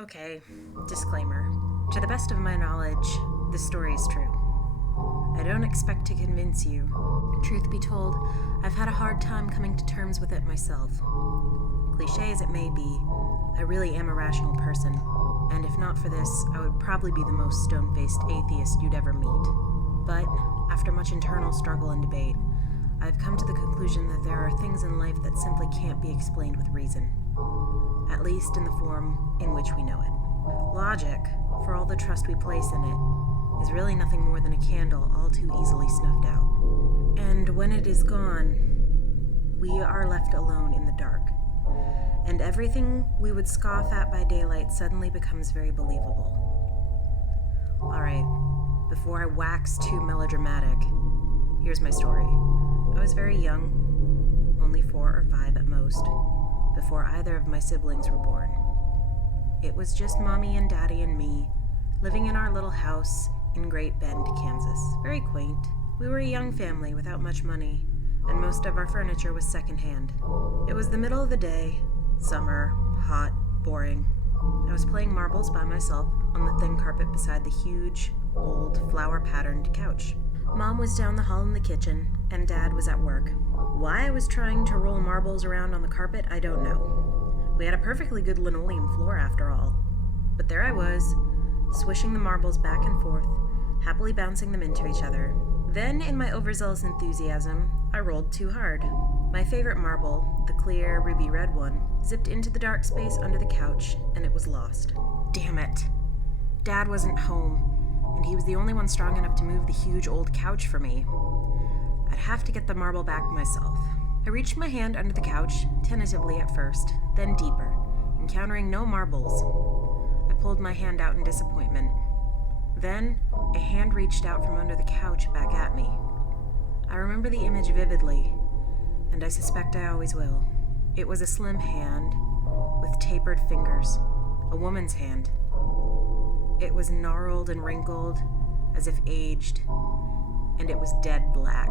Okay, disclaimer. To the best of my knowledge, this story is true. I don't expect to convince you. Truth be told, I've had a hard time coming to terms with it myself. Cliché as it may be, I really am a rational person, and if not for this, I would probably be the most stone-faced atheist you'd ever meet. But, after much internal struggle and debate, I've come to the conclusion that there are things in life that simply can't be explained with reason. At least in the form in which we know it. Logic, for all the trust we place in it, is really nothing more than a candle all too easily snuffed out. And when it is gone, we are left alone in the dark. And everything we would scoff at by daylight suddenly becomes very believable. Alright, before I wax too melodramatic, here's my story. I was very young, only 4 or 5 at most, before either of my siblings were born. It was just Mommy and Daddy and me, living in our little house in Great Bend, Kansas. Very quaint. We were a young family without much money, and most of our furniture was secondhand. It was the middle of the day, summer, hot, boring. I was playing marbles by myself on the thin carpet beside the huge, old, flower-patterned couch. Mom was down the hall in the kitchen, and Dad was at work. Why I was trying to roll marbles around on the carpet, I don't know. We had a perfectly good linoleum floor after all. But there I was, swishing the marbles back and forth, happily bouncing them into each other. Then, in my overzealous enthusiasm, I rolled too hard. My favorite marble, the clear, ruby red one, zipped into the dark space under the couch, and it was lost. Damn it. Dad wasn't home, and he was the only one strong enough to move the huge old couch for me. I'd have to get the marble back myself. I reached my hand under the couch, tentatively at first, then deeper, encountering no marbles. I pulled my hand out in disappointment. Then, a hand reached out from under the couch back at me. I remember the image vividly, and I suspect I always will. It was a slim hand, with tapered fingers, a woman's hand. It was gnarled and wrinkled, as if aged, and it was dead black.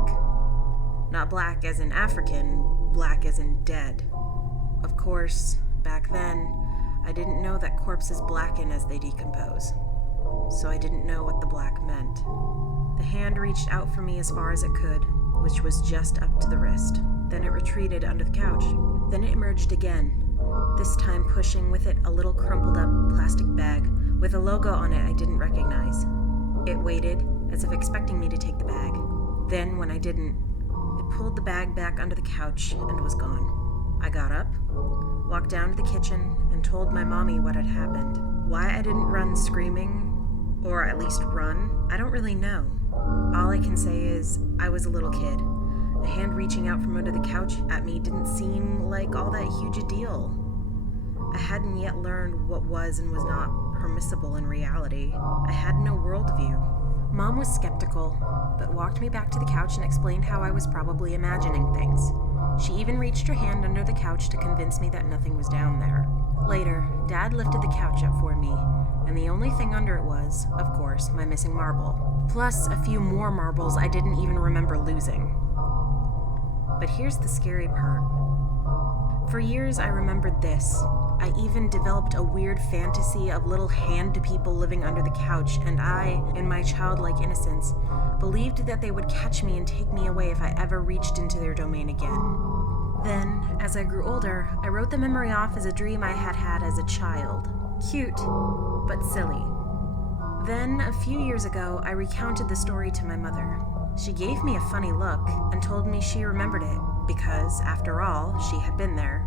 Not black as in African, black as in dead. Of course, back then, I didn't know that corpses blacken as they decompose, so I didn't know what the black meant. The hand reached out for me as far as it could, which was just up to the wrist. Then it retreated under the couch. Then it emerged again, this time pushing with it a little crumpled up plastic bag with a logo on it I didn't recognize. It waited, as if expecting me to take the bag. Then, when I didn't, it pulled the bag back under the couch and was gone. I got up, walked down to the kitchen, and told my mommy what had happened. Why I didn't run screaming, or at least run, I don't really know. All I can say is, I was a little kid. A hand reaching out from under the couch at me didn't seem like all that huge a deal. I hadn't yet learned what was and was not permissible in reality. I had no worldview. Mom was skeptical, but walked me back to the couch and explained how I was probably imagining things. She even reached her hand under the couch to convince me that nothing was down there. Later, Dad lifted the couch up for me, and the only thing under it was, of course, my missing marble. Plus a few more marbles I didn't even remember losing. But here's the scary part. For years I remembered this. I even developed a weird fantasy of little hand people living under the couch, and I, in my childlike innocence, believed that they would catch me and take me away if I ever reached into their domain again. Then, as I grew older, I wrote the memory off as a dream I had had as a child. Cute, but silly. Then, a few years ago, I recounted the story to my mother. She gave me a funny look and told me she remembered it because, after all, she had been there.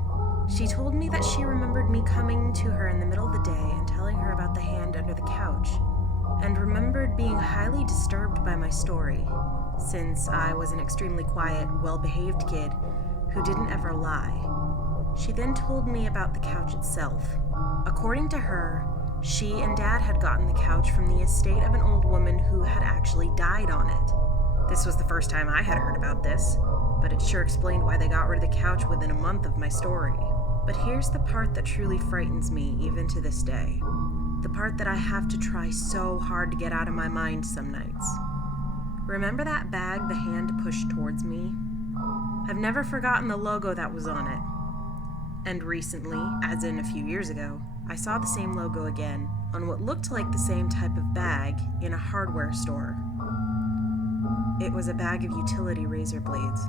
She told me that she remembered me coming to her in the middle of the day and telling her about the hand under the couch, and remembered being highly disturbed by my story, since I was an extremely quiet, well-behaved kid who didn't ever lie. She then told me about the couch itself. According to her, she and Dad had gotten the couch from the estate of an old woman who had actually died on it. This was the first time I had heard about this, but it sure explained why they got rid of the couch within a month of my story. But here's the part that truly frightens me even to this day. The part that I have to try so hard to get out of my mind some nights. Remember that bag the hand pushed towards me? I've never forgotten the logo that was on it. And recently, as in a few years ago, I saw the same logo again on what looked like the same type of bag in a hardware store. It was a bag of utility razor blades.